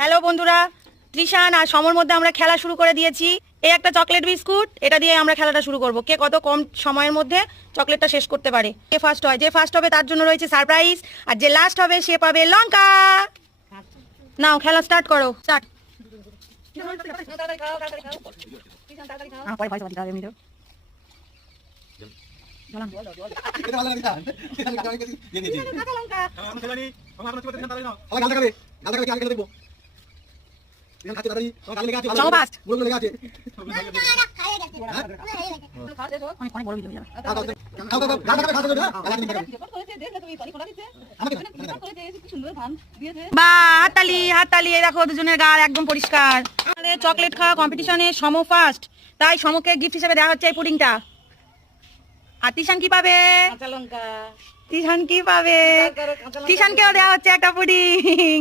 Hello বন্ধুরা, তৃষান আর সমর মধ্যে আমরা খেলা শুরু করে দিয়েছি। এই একটা চকলেট বিস্কুট, এটা দিয়ে আমরা খেলাটা শুরু করব। কে কত কম সময়ের মধ্যে চকলেটটা শেষ করতে পারে। যে ফার্স্ট হয়, যে ফার্স্ট হবে তার জন্য রয়েছে সারপ্রাইজ, আর যে লাস্ট হবে সে পাবে লঙ্কা। নাও খেলা স্টার্ট করো, স্টার্ট। হাততালি হাততালি, এই দেখো দুজনের গাল একদম পরিষ্কার। আমাদের চকলেট খাওয়া কম্পিটিশনে সম ফার্স্ট, তাই সমকে গিফট হিসেবে দেওয়া হচ্ছে এই পুডিংটা। আর তিশান কি পাবে? তিশান কি পাবে? তিশানকেও দেওয়া হচ্ছে একটা পুডিং।